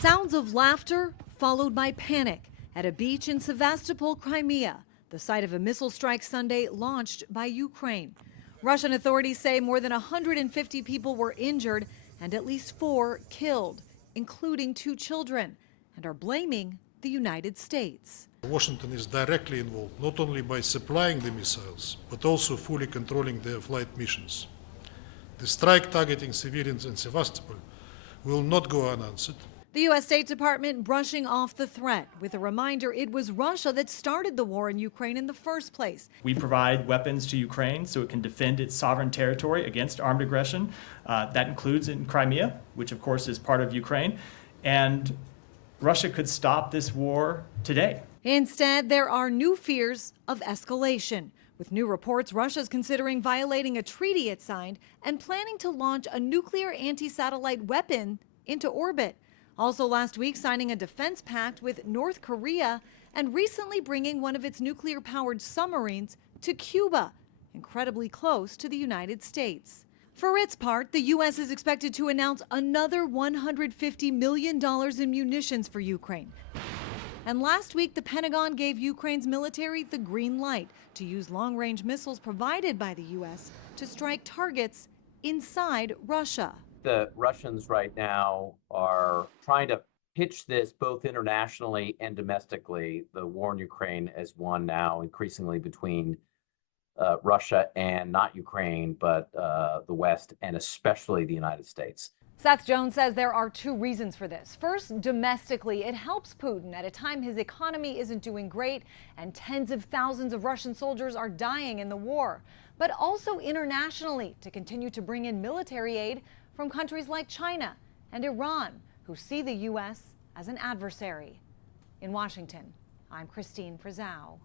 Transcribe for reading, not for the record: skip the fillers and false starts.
Sounds of laughter followed by panic at a beach in Sevastopol, Crimea, the site of a missile strike Sunday launched by Ukraine. Russian authorities say more than 150 people were injured and at least 4 killed, including 2 children, and are blaming the United States. Washington is directly involved, not only by supplying the missiles, but also fully controlling their flight missions. The strike targeting civilians in Sevastopol will not go unanswered. The U.S. State Department brushing off the threat with a reminder it was Russia that started the war in Ukraine in the first place. We provide weapons to Ukraine so it can defend its sovereign territory against armed aggression. That includes in Crimea, which of course is part of Ukraine. And Russia could stop this war today. Instead, there are new fears of escalation. With new reports, Russia's considering violating a treaty it signed and planning to launch a nuclear anti-satellite weapon into orbit. Also last week, signing a defense pact with North Korea and recently bringing one of its nuclear-powered submarines to Cuba, incredibly close to the United States. For its part, the U.S. is expected to announce another $150 million in munitions for Ukraine. And last week, the Pentagon gave Ukraine's military the green light to use long-range missiles provided by the U.S. to strike targets inside Russia. The Russians right now are trying to pitch this both internationally and domestically, the war in Ukraine, as one now increasingly between Russia and not Ukraine, but the West and especially the United States. Seth Jones says there are 2 reasons for this. First, domestically, it helps Putin at a time his economy isn't doing great and tens of thousands of Russian soldiers are dying in the war. But also internationally, to continue to bring in military aid from countries like China and Iran, who see the U.S. as an adversary. In Washington, I'm Christine Frizzau.